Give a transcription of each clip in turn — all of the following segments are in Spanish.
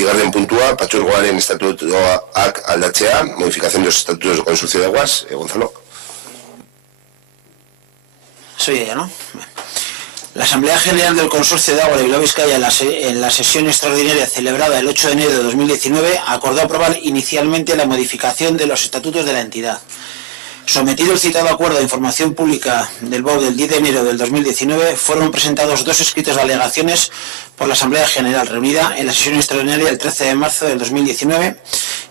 bigarren puntua, patxorgoaren estatutoak aldatzea, modificación de los estatutos del Consorcio de Aguas. Gonzalo. Soy ella, ¿no? La Asamblea General del Consorcio de Agua de Bilbao Vizcaya, en la sesión extraordinaria celebrada el 8 de enero de 2019, acordó aprobar inicialmente la modificación de los estatutos de la entidad. Sometido el citado acuerdo a información pública del BOE del 10 de enero del 2019, fueron presentados 2 escritos de alegaciones por la Asamblea General, reunida en la sesión extraordinaria del 13 de marzo del 2019,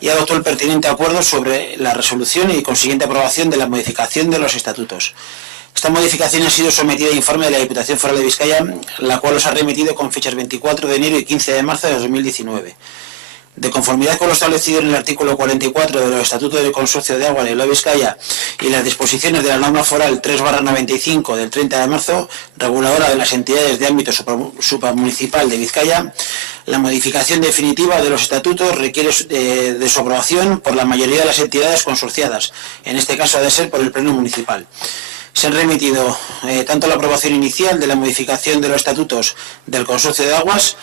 y adoptó el pertinente acuerdo sobre la resolución y consiguiente aprobación de la modificación de los estatutos. Esta modificación ha sido sometida a informe de la Diputación Foral de Vizcaya, la cual los ha remitido con fechas 24 de enero y 15 de marzo de 2019. De conformidad con lo establecido en el artículo 44 de los Estatutos del Consorcio de Agua de Bilbao Vizcaya y las disposiciones de la norma foral 3/95 del 30 de marzo, reguladora de las entidades de ámbito supramunicipal de Vizcaya, la modificación definitiva de los estatutos requiere de su aprobación por la mayoría de las entidades consorciadas, en este caso ha de ser por el Pleno Municipal. Se han remitido tanto la aprobación inicial de la modificación de los estatutos del Consorcio de Aguas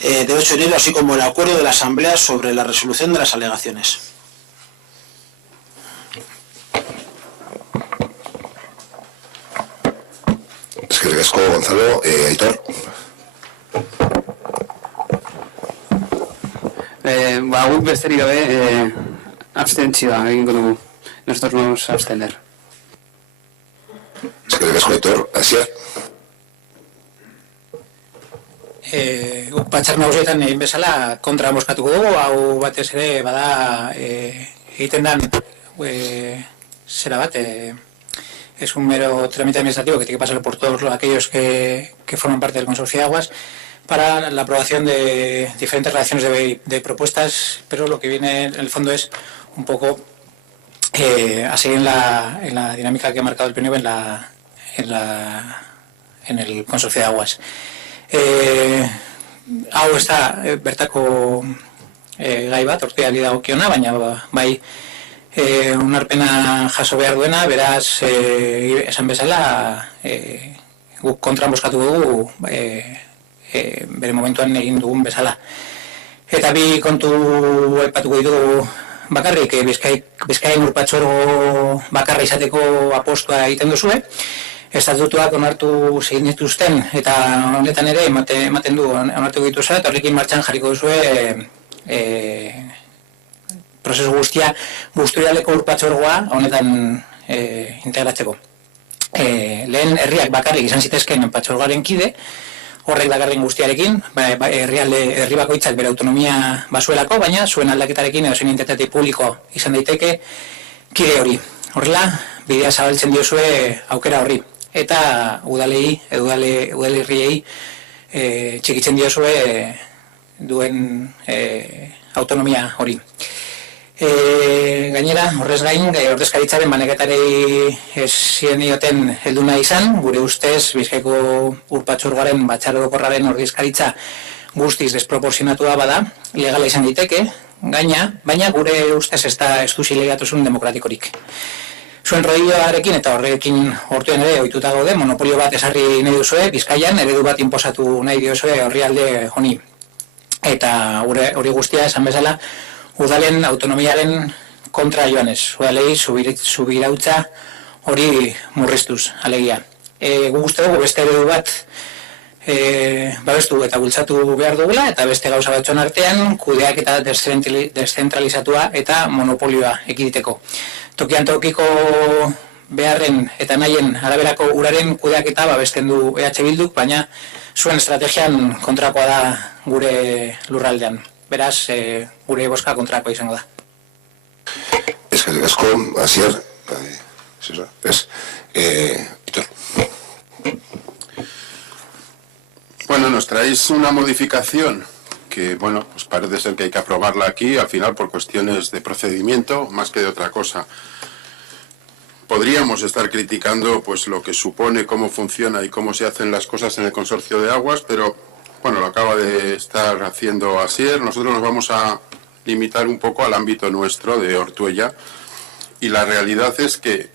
de 8 de enero, así como el acuerdo de la Asamblea sobre la resolución de las alegaciones. Eskerrik asko, Gonzalo. Aitor. Guk besterik gabe abstentzioa egingo dugu. Nosotros nos vamos a abstener. Eskerrik asko, Aitor. Asier. Batzar nagusietan egin bezala kontra bozkatuko dugu, hau batez ere bada egiten dan zera bat, es un mero trámite administrativo que tiene que pasar por todos aquellos que forman parte del Consorcio de Aguas para la aprobación de diferentes redacciones de propuestas, pero lo que viene en el fondo es un poco a seguir en la dinámica que ha marcado el PNV en el Consorcio de Aguas. Hau ez da bertako gai bat, orteari dagokiona, baina bai onarpena jaso behar duena, beraz esan bezala guk kontran bozkatu dugu bere momentuan egin dugun bezala. Eta bi kontu aipatuko ditugu bakarrik, Bizkaia Urpatxorgo bakarra izateko apostua egiten duzue. Estatutuak onartu zinituzten eta honetan ere ematen du onartu dituzue eta horrekin martxan jarriko duzue prozesu guztia Busturialdeko Urpatxorgoa honetan integratzeko. Lehen herriak bakarrik izan zitezken patxorgoaren kide, horrek dakarren guztiarekin, herri bakoitzak bere autonomia bazuelako, baina zuen aldaketarekin edo zuen entitate publiko izan daiteke kide hori. Horrela, bidea zabaltzen diozue aukera horri. Eta udalerriei txikitzen diozue duen autonomia hori. Gainera, horrez gain, ordezkaritzaren baneketari zien dioten heldu nahi izan, gure ustez Bizkaiko Urpatxorgoaren batzar-orokorraren ordezkaritza guztiz desproporzionatua bada, legala izan daiteke, baina gure ustez ez du zilegatusun demokratikorik. Zuen rodilloarekin eta horrekin hortuen ere ohituta gaude, monopolio bat esarri nahi duzue, Bizkaian eredu bat inposatu nahi diozue herrialde honi. Eta hori guztia esan bezala, udalen autonomiaren kontra joanez, udalei subirautza hori murriztuz, alegia. Gu uste dugu beste eredu bat babestu eta bultzatu behar dugula, eta beste gauza batzuen artean, kudeak eta deszentralizatua eta monopolioa ekiditeko. Tokian tokiko beharren eta nahien araberako uraren kudeak eta babesten du EH Bilduk, baina zuen estrategian kontrakoa da gure lurraldean. Beraz, gure boska kontrakoa izango da. Eskerrik asko, Asier. Bueno, nos traéis una modificación que, bueno, pues parece ser que hay que aprobarla aquí, al final por cuestiones de procedimiento, más que de otra cosa. Podríamos estar criticando pues lo que supone, cómo funciona y cómo se hacen las cosas en el Consorcio de Aguas, pero, bueno, lo acaba de estar haciendo Asier. Nosotros nos vamos a limitar un poco al ámbito nuestro de Ortuella, y la realidad es que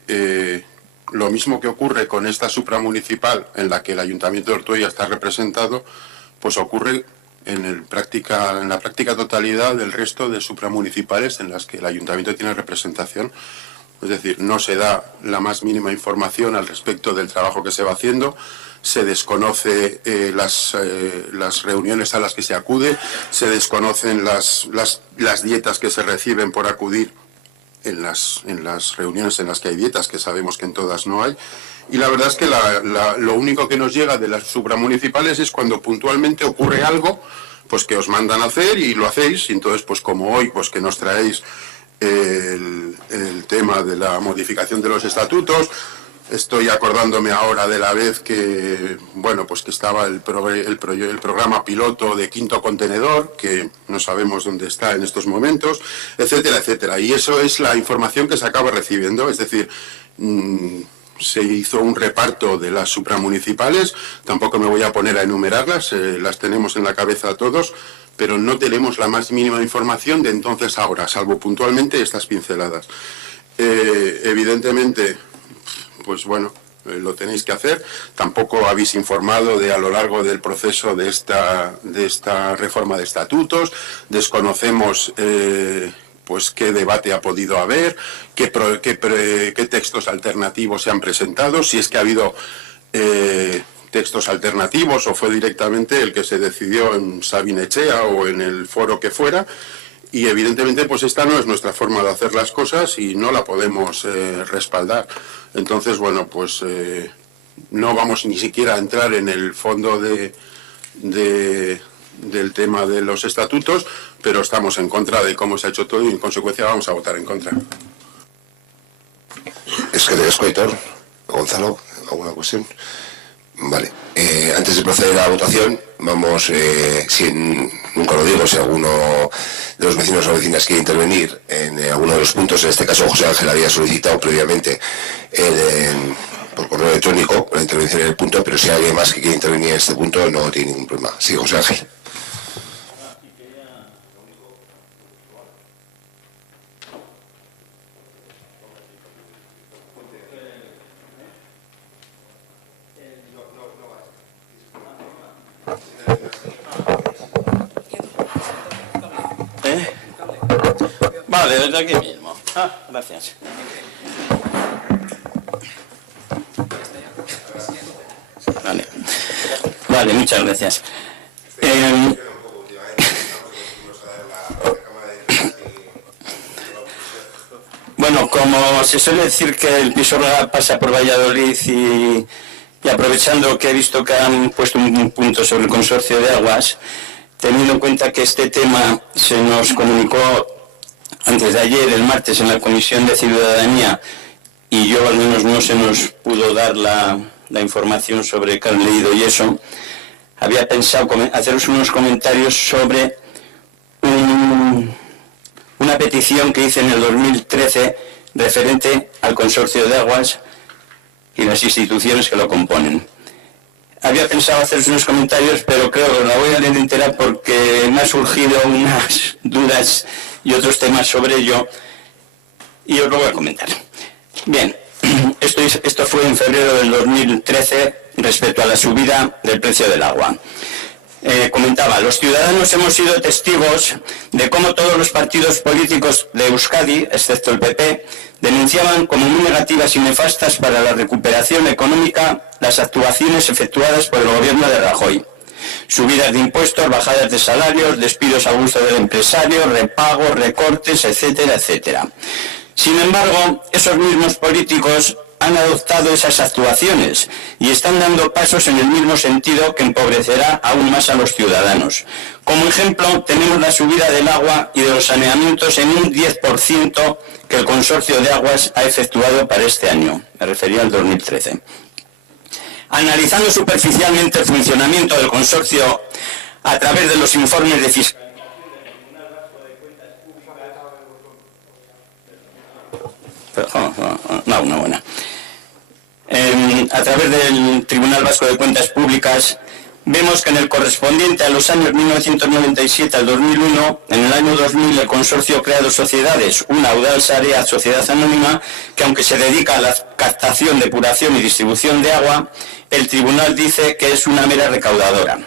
lo mismo que ocurre con esta supramunicipal, en la que el Ayuntamiento de Ortuella está representado, pues ocurre en la práctica totalidad del resto de supramunicipales en las que el ayuntamiento tiene representación. Es decir, no se da la más mínima información al respecto del trabajo que se va haciendo, se desconoce las reuniones a las que se acude, se desconocen las dietas que se reciben por acudir en las reuniones en las que hay dietas, que sabemos que en todas no hay. Y la verdad es que lo único que nos llega de las supramunicipales es cuando puntualmente ocurre algo, pues que os mandan a hacer y lo hacéis. Y entonces, pues como hoy, pues que nos traéis el tema de la modificación de los estatutos. Estoy acordándome ahora de la vez que, bueno, pues que estaba el programa piloto de Quinto Contenedor, que no sabemos dónde está en estos momentos, etcétera, etcétera. Y eso es la información que se acaba recibiendo, es decir, se hizo un reparto de las supramunicipales, tampoco me voy a poner a enumerarlas, las tenemos en la cabeza todos, pero no tenemos la más mínima información de entonces a ahora, salvo puntualmente estas pinceladas. Evidentemente, pues bueno, lo tenéis que hacer. Tampoco habéis informado a lo largo del proceso de esta reforma de estatutos. Desconocemos pues qué debate ha podido haber, qué textos alternativos se han presentado, si es que ha habido textos alternativos o fue directamente el que se decidió en Sabinechea o en el foro que fuera. Y evidentemente pues esta no es nuestra forma de hacer las cosas y no la podemos respaldar. Entonces, bueno, pues no vamos ni siquiera a entrar en el fondo del tema de los estatutos, pero estamos en contra de cómo se ha hecho todo y en consecuencia vamos a votar en contra. Es que te Aitor. Gonzalo, ¿alguna cuestión? Vale. Antes de proceder a la votación, vamos, nunca lo digo, si alguno de los vecinos o vecinas quiere intervenir en alguno de los puntos, en este caso José Ángel había solicitado previamente por correo electrónico la intervención en el punto, pero si hay alguien más que quiere intervenir en este punto no tiene ningún problema. Sí, José Ángel. Vale, desde aquí mismo. Gracias. Vale, muchas gracias. Bueno, como se suele decir que el Pisuerga pasa por Valladolid y aprovechando que he visto que han puesto un punto sobre el consorcio de aguas, teniendo en cuenta que este tema se nos comunicó antes de ayer, el martes, en la Comisión de Ciudadanía, y yo al menos no se nos pudo dar la información sobre qué han leído y eso, había pensado haceros unos comentarios sobre una petición que hice en el 2013 referente al consorcio de aguas y las instituciones que lo componen. Había pensado haceros unos comentarios, pero creo que la voy a leer entera porque me han surgido unas dudas y otros temas sobre ello y os lo voy a comentar. Bien, esto fue en febrero del 2013 respecto a la subida del precio del agua. Comentaba, los ciudadanos hemos sido testigos de cómo todos los partidos políticos de Euskadi, excepto el PP, denunciaban como muy negativas y nefastas para la recuperación económica las actuaciones efectuadas por el gobierno de Rajoy. Subidas de impuestos, bajadas de salarios, despidos a gusto del empresario, repagos, recortes, etcétera, etcétera. Sin embargo, esos mismos políticos han adoptado esas actuaciones y están dando pasos en el mismo sentido que empobrecerá aún más a los ciudadanos. Como ejemplo, tenemos la subida del agua y de los saneamientos en un 10% que el consorcio de aguas ha efectuado para este año. Me refería al 2013. Analizando superficialmente el funcionamiento del consorcio a través de los informes de fiscalía, a través del Tribunal Vasco de Cuentas Públicas, vemos que en el correspondiente a los años 1997 al 2001, en el año 2000 el consorcio ha creado sociedades, una Udal Sarea Sociedad Anónima, que aunque se dedica a la captación, depuración y distribución de agua, el tribunal dice que es una mera recaudadora.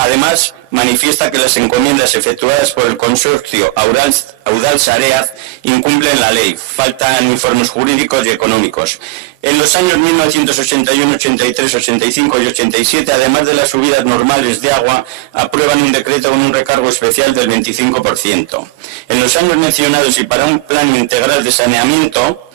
Además, manifiesta que las encomiendas efectuadas por el consorcio Audal-Sareaz incumplen la ley, faltan informes jurídicos y económicos. En los años 1981, 83, 85 y 87, además de las subidas normales de agua, aprueban un decreto con un recargo especial del 25%. En los años mencionados y para un plan integral de saneamiento,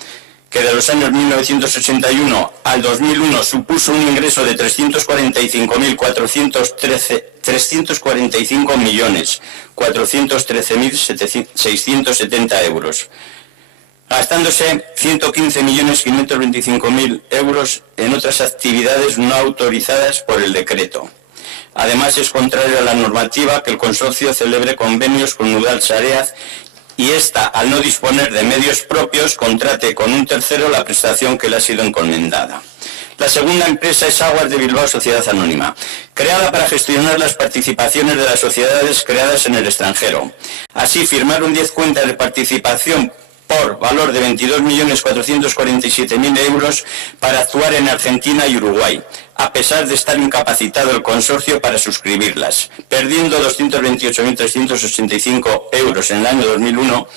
que de los años 1981 al 2001 supuso un ingreso de 345.413.670 euros, gastándose 115.525.000 euros en otras actividades no autorizadas por el decreto. Además, es contrario a la normativa que el consorcio celebre convenios con Audal-Sareaz y ésta, al no disponer de medios propios, contrate con un tercero la prestación que le ha sido encomendada. La segunda empresa es Aguas de Bilbao Sociedad Anónima, creada para gestionar las participaciones de las sociedades creadas en el extranjero. Así, firmaron 10 cuentas de participación por valor de 22.447.000 euros para actuar en Argentina y Uruguay, a pesar de estar incapacitado el consorcio para suscribirlas, perdiendo 228.385 euros en el año 2001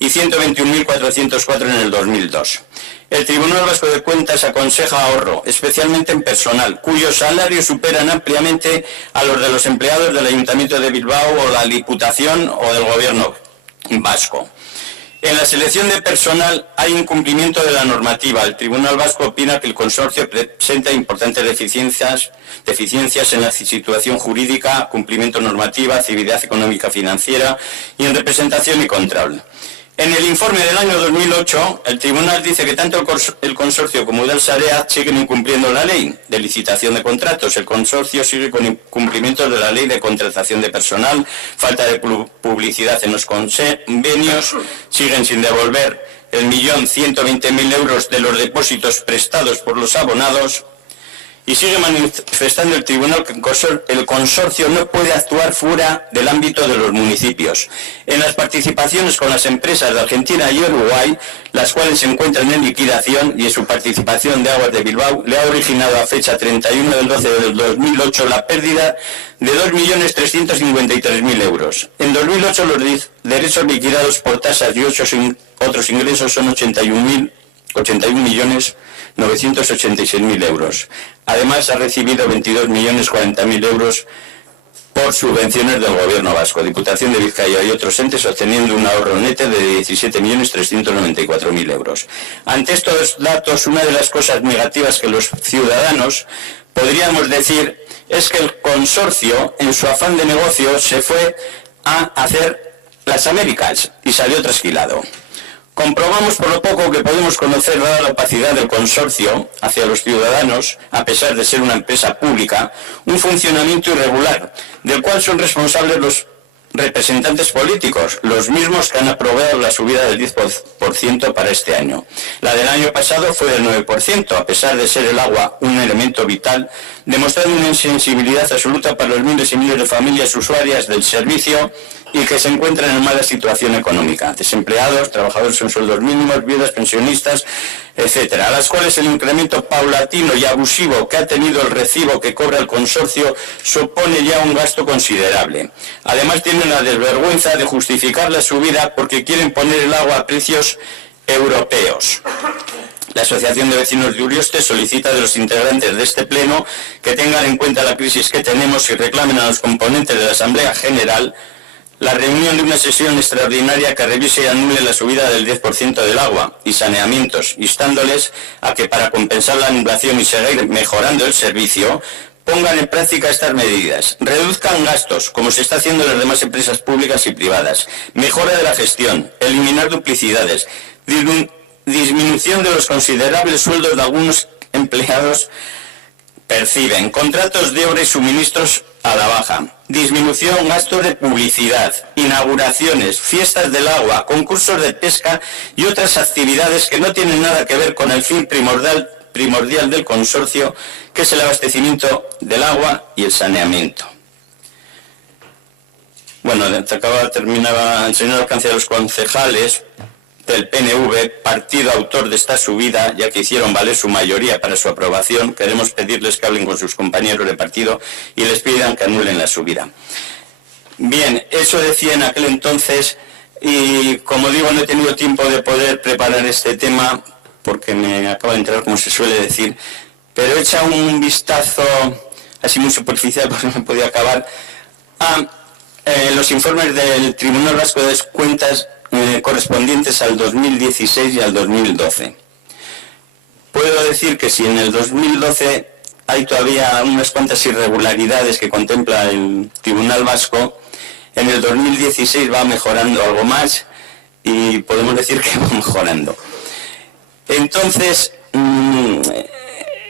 y 121.404 en el 2002. El Tribunal Vasco de Cuentas aconseja ahorro, especialmente en personal, cuyos salarios superan ampliamente a los de los empleados del Ayuntamiento de Bilbao o la Diputación o del Gobierno vasco. En la selección de personal hay incumplimiento de la normativa. El Tribunal Vasco opina que el consorcio presenta importantes deficiencias en la situación jurídica, cumplimiento normativa, actividad económica financiera y en representación y control. En el informe del año 2008, el Tribunal dice que tanto el consorcio como Audal-Sareaz siguen incumpliendo la ley de licitación de contratos. El consorcio sigue con incumplimientos de la ley de contratación de personal, falta de publicidad en los convenios, siguen sin devolver el 1.120.000 euros de los depósitos prestados por los abonados. Y sigue manifestando el Tribunal que el consorcio no puede actuar fuera del ámbito de los municipios. En las participaciones con las empresas de Argentina y Uruguay, las cuales se encuentran en liquidación, y en su participación de Aguas de Bilbao, le ha originado a fecha 31 del 12 del 2008 la pérdida de 2.353.000 euros. En 2008 los derechos liquidados por tasas y otros ingresos son 81.986.000 euros. Además, ha recibido 22.040.000 euros por subvenciones del Gobierno vasco, Diputación de Vizcaya y otros entes, obteniendo un ahorro neto de 17.394.000 euros. Ante estos datos, una de las cosas negativas que los ciudadanos podríamos decir es que el consorcio, en su afán de negocio, se fue a hacer las Américas y salió trasquilado. Comprobamos por lo poco que podemos conocer, dada la opacidad del consorcio hacia los ciudadanos, a pesar de ser una empresa pública, un funcionamiento irregular, del cual son responsables los representantes políticos, los mismos que han aprobado la subida del 10% para este año. La del año pasado fue del 9%, a pesar de ser el agua un elemento vital, demostrando una insensibilidad absoluta para los miles y miles de familias usuarias del servicio y que se encuentran en mala situación económica, desempleados, trabajadores en sueldos mínimos, viudas, pensionistas, etcétera, a las cuales el incremento paulatino y abusivo que ha tenido el recibo que cobra el consorcio supone ya un gasto considerable. Además, tienen la desvergüenza de justificar la subida porque quieren poner el agua a precios europeos. La Asociación de Vecinos de Urioste solicita de los integrantes de este pleno que tengan en cuenta la crisis que tenemos y reclamen a los componentes de la Asamblea General la reunión de una sesión extraordinaria que revise y anule la subida del 10% del agua y saneamientos, instándoles a que para compensar la inflación y seguir mejorando el servicio, pongan en práctica estas medidas. Reduzcan gastos, como se está haciendo en las demás empresas públicas y privadas. Mejora de la gestión, eliminar duplicidades, disminución de los considerables sueldos de algunos empleados perciben, contratos de obra y suministros a la baja, disminución, gastos de publicidad, inauguraciones, fiestas del agua, concursos de pesca y otras actividades que no tienen nada que ver con el fin primordial del consorcio, que es el abastecimiento del agua y el saneamiento. Bueno, terminaba el señor alcance de los concejales, del PNV, partido autor de esta subida, ya que hicieron valer su mayoría para su aprobación, queremos pedirles que hablen con sus compañeros de partido y les pidan que anulen la subida. Bien, eso decía en aquel entonces, y como digo, no he tenido tiempo de poder preparar este tema, porque me acabo de enterar, como se suele decir, pero he echado un vistazo, así muy superficial, porque no me podía acabar, a los informes del Tribunal Vasco de Cuentas correspondientes al 2016 y al 2012. Puedo decir que si en el 2012 hay todavía unas cuantas irregularidades que contempla el Tribunal Vasco, en el 2016 va mejorando algo más y podemos decir que va mejorando. Entonces,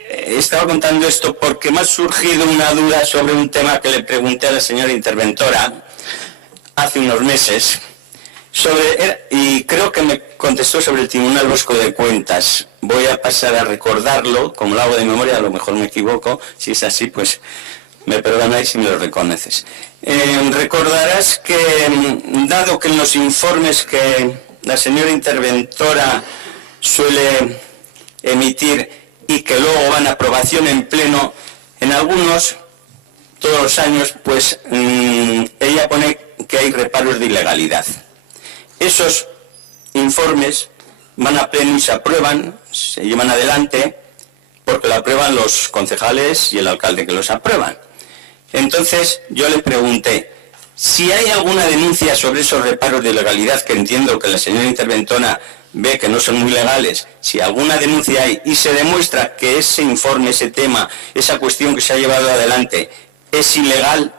estaba contando esto porque me ha surgido una duda sobre un tema que le pregunté a la señora interventora hace unos meses, y creo que me contestó sobre el Tribunal Vasco de Cuentas. Voy a pasar a recordarlo, como lo hago de memoria, a lo mejor me equivoco. Si es así, pues me perdonáis si me lo reconoces. Recordarás que, dado que en los informes que la señora interventora suele emitir y que luego van a aprobación en pleno, en algunos, todos los años, pues ella pone que hay reparos de ilegalidad. Esos informes van a pleno y se aprueban, se llevan adelante, porque lo aprueban los concejales y el alcalde que los aprueban. Entonces yo le pregunté, si hay alguna denuncia sobre esos reparos de ilegalidad, que entiendo que la señora interventora ve que no son muy legales, si alguna denuncia hay y se demuestra que ese informe, ese tema, esa cuestión que se ha llevado adelante es ilegal,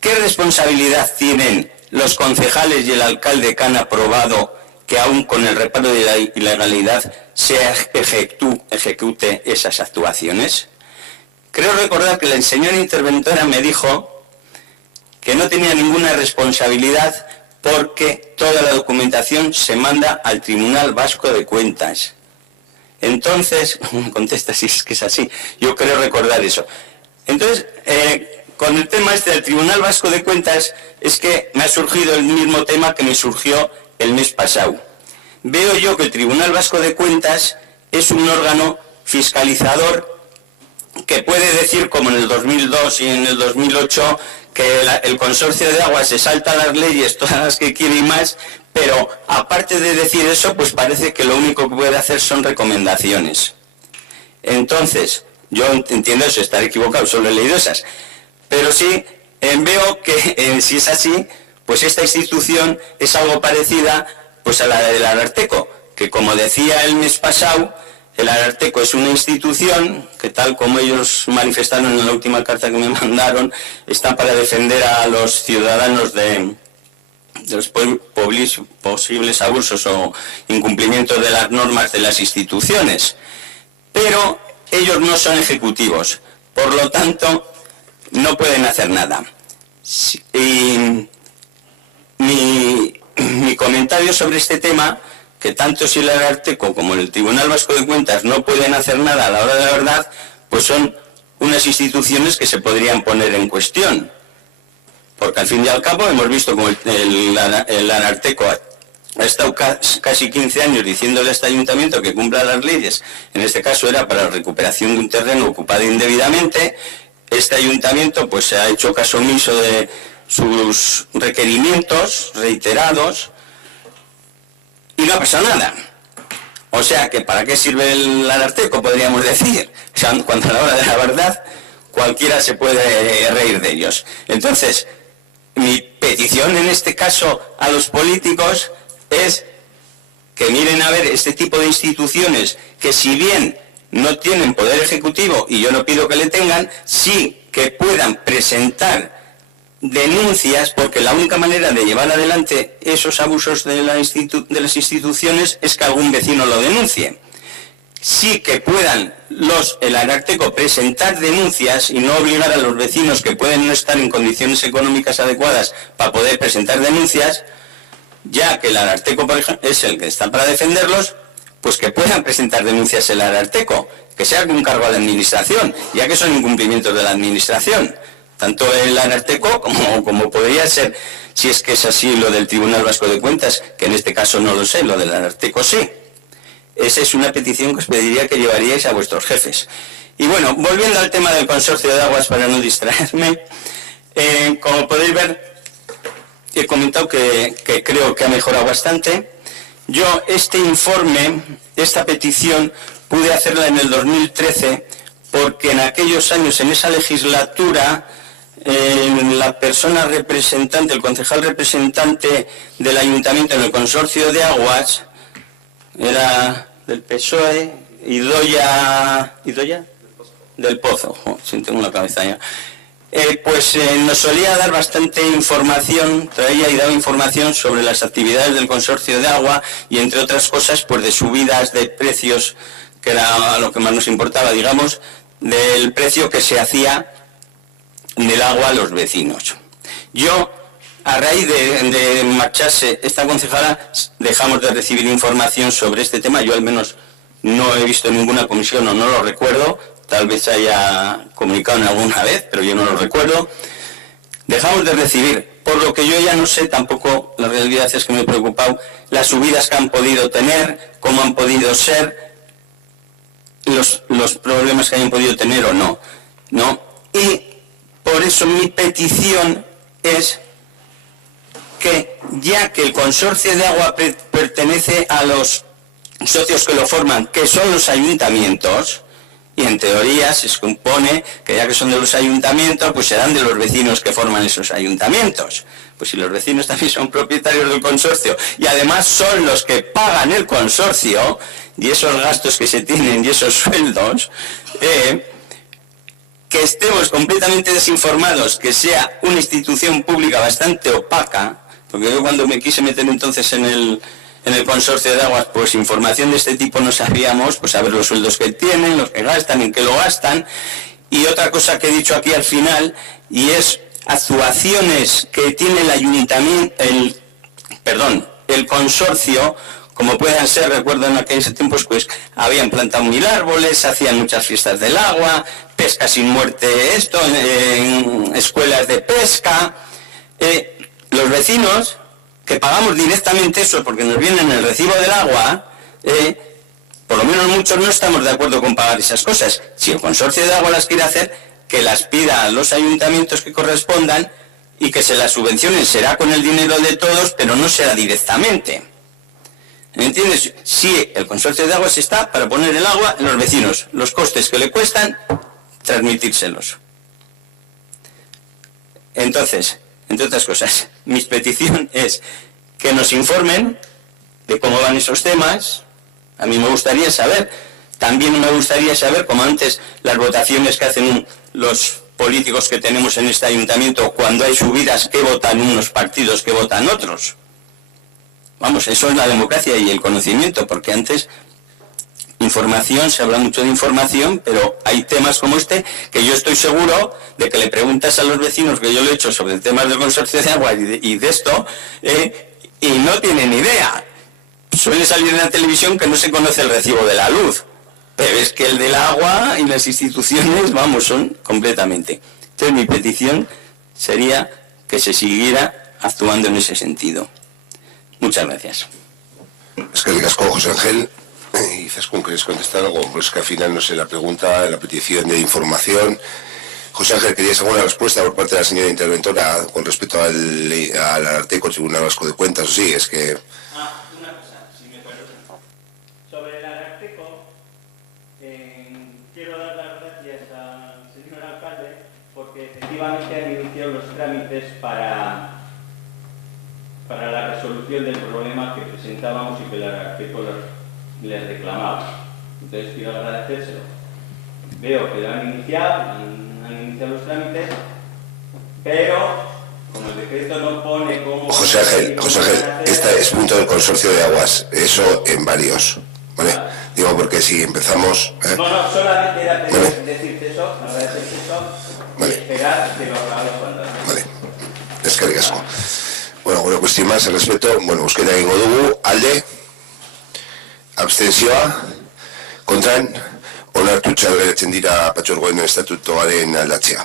¿qué responsabilidad tienen los concejales y el alcalde que han aprobado que aún con el reparo de la ilegalidad se ejecute esas actuaciones? Creo recordar que la señora interventora me dijo que no tenía ninguna responsabilidad porque toda la documentación se manda al Tribunal Vasco de Cuentas. Entonces, me contesta si es que es así, yo creo recordar eso. Entonces, con el tema este del Tribunal Vasco de Cuentas, es que me ha surgido el mismo tema que me surgió el mes pasado. Veo yo que el Tribunal Vasco de Cuentas es un órgano fiscalizador que puede decir, como en el 2002 y en el 2008, que el consorcio de aguas se salta las leyes, todas las que quiere y más, pero aparte de decir eso, pues parece que lo único que puede hacer son recomendaciones. Entonces, yo entiendo eso, estar equivocado, solo he leído esas, pero sí veo que si es así, pues esta institución es algo parecida pues a la del Ararteko, que como decía el mes pasado, el Ararteko es una institución que, tal como ellos manifestaron en la última carta que me mandaron, está para defender a los ciudadanos de los posibles abusos o incumplimientos de las normas de las instituciones. Pero ellos no son ejecutivos, por lo tanto, no pueden hacer nada. Y mi comentario sobre este tema, que tanto si el Ararteko como el Tribunal Vasco de Cuentas no pueden hacer nada a la hora de la verdad, pues son unas instituciones que se podrían poner en cuestión. Porque al fin y al cabo hemos visto como el Ararteko ha estado casi 15 años diciéndole a este ayuntamiento que cumpla las leyes. En este caso era para la recuperación de un terreno ocupado indebidamente. Este ayuntamiento pues se ha hecho caso omiso de sus requerimientos reiterados y no ha pasado nada. O sea que ¿para qué sirve el Ararteko? Podríamos decir. O sea, cuando a la hora de la verdad cualquiera se puede reír de ellos. Entonces, mi petición en este caso a los políticos es que miren a ver este tipo de instituciones que, si bien no tienen poder ejecutivo, y yo no pido que le tengan, sí que puedan presentar denuncias, porque la única manera de llevar adelante esos abusos de las instituciones es que algún vecino lo denuncie. Sí que puedan el Ararteko presentar denuncias y no obligar a los vecinos que pueden no estar en condiciones económicas adecuadas para poder presentar denuncias, ya que el Ararteko, por ejemplo, es el que está para defenderlos, pues que puedan presentar denuncias el Ararteko, que sea un cargo a la administración, ya que son incumplimientos de la administración. tanto el Ararteko como podría ser, si es que es así lo del Tribunal Vasco de Cuentas, que en este caso no lo sé, lo del Ararteko sí. Esa es una petición que os pediría que llevaríais a vuestros jefes. Y bueno, volviendo al tema del consorcio de aguas para no distraerme, como podéis ver, he comentado que creo que ha mejorado bastante. Yo este informe, esta petición, pude hacerla en el 2013 porque en aquellos años, en esa legislatura, la persona representante, el concejal representante del ayuntamiento en el consorcio de aguas, era del PSOE, Idoia del Pozo, si tengo la cabeza ya. Nos solía dar bastante información, traía y daba información sobre las actividades del consorcio de agua y entre otras cosas pues de subidas de precios, que era lo que más nos importaba, digamos, del precio que se hacía del agua a los vecinos. Yo, a raíz de marcharse esta concejala, dejamos de recibir información sobre este tema. Yo al menos no he visto ninguna comisión o no lo recuerdo, tal vez haya comunicado en alguna vez, pero yo no lo recuerdo. Dejamos de recibir, por lo que yo ya no sé tampoco, la realidad es que me he preocupado, las subidas que han podido tener, cómo han podido ser, los problemas que hayan podido tener o no, y por eso mi petición es que, ya que el consorcio de agua pertenece a los socios que lo forman, que son los ayuntamientos, y en teoría se supone que ya que son de los ayuntamientos, pues serán de los vecinos que forman esos ayuntamientos. Pues si los vecinos también son propietarios del consorcio y además son los que pagan el consorcio y esos gastos que se tienen y esos sueldos, que estemos completamente desinformados, que sea una institución pública bastante opaca, porque yo cuando me quise meter entonces en el consorcio de aguas, pues información de este tipo no sabíamos, pues saber los sueldos que tienen, los que gastan, en qué lo gastan. Y otra cosa que he dicho aquí al final, y es actuaciones que tiene el ayuntamiento, el consorcio, como puedan ser, recuerdo en aquellos tiempos, pues habían plantado 1000 árboles, hacían muchas fiestas del agua, pesca sin muerte, en escuelas de pesca. Los vecinos, que pagamos directamente eso porque nos viene en el recibo del agua, por lo menos muchos no estamos de acuerdo con pagar esas cosas. Si el consorcio de agua las quiere hacer, que las pida a los ayuntamientos que correspondan y que se las subvencionen, será con el dinero de todos, pero no será directamente. ¿Me entiendes? Si el consorcio de aguas está para poner el agua en los vecinos, los costes que le cuestan, transmitírselos. Entonces, entre otras cosas, mi petición es que nos informen de cómo van esos temas. A mí me gustaría saber, también me gustaría saber, como antes, las votaciones que hacen los políticos que tenemos en este ayuntamiento, cuando hay subidas, qué votan unos partidos, qué votan otros. Vamos, eso es la democracia y el conocimiento, porque antes información, se habla mucho de información, pero hay temas como este que yo estoy seguro de que le preguntas a los vecinos, que yo lo he hecho sobre temas del consorcio de agua y de esto, y no tienen idea. Suele salir en la televisión que no se conoce el recibo de la luz, pero es que el del agua y las instituciones, vamos, son completamente. Entonces mi petición sería que se siguiera actuando en ese sentido. Muchas gracias. Es que digas con José Ángel, y Zaskun, ¿quieres contestar algo? Pues que al final, no sé, la pregunta, la petición de información. José Ángel, ¿querías alguna respuesta por parte de la señora interventora con respecto al Ararteko, Tribunal Vasco de Cuentas? Sí, es que... Una cosa, si me permiten. Sobre el Ararteko, quiero dar las gracias al señor alcalde porque efectivamente han iniciado los trámites para la resolución del problema que presentábamos y que el Ararteko les reclamaba. Entonces quiero agradecérselo. Veo que lo han iniciado los trámites, pero como el decreto no pone cómo... José Ángel, este es punto del consorcio de aguas, eso en varios, ¿vale? Vale. Digo, porque si empezamos... No, solamente era decirte eso, agradecerte eso, vale. Y esperar que lo hagamos cuando... Vale, es que ricasco. Bueno, pues sin más al respecto, bueno, bozketa egingo dugu, alde, abstentzioa, kontran, onartu txalgeratzen dira patxorgoen estatutoaren aldatzea.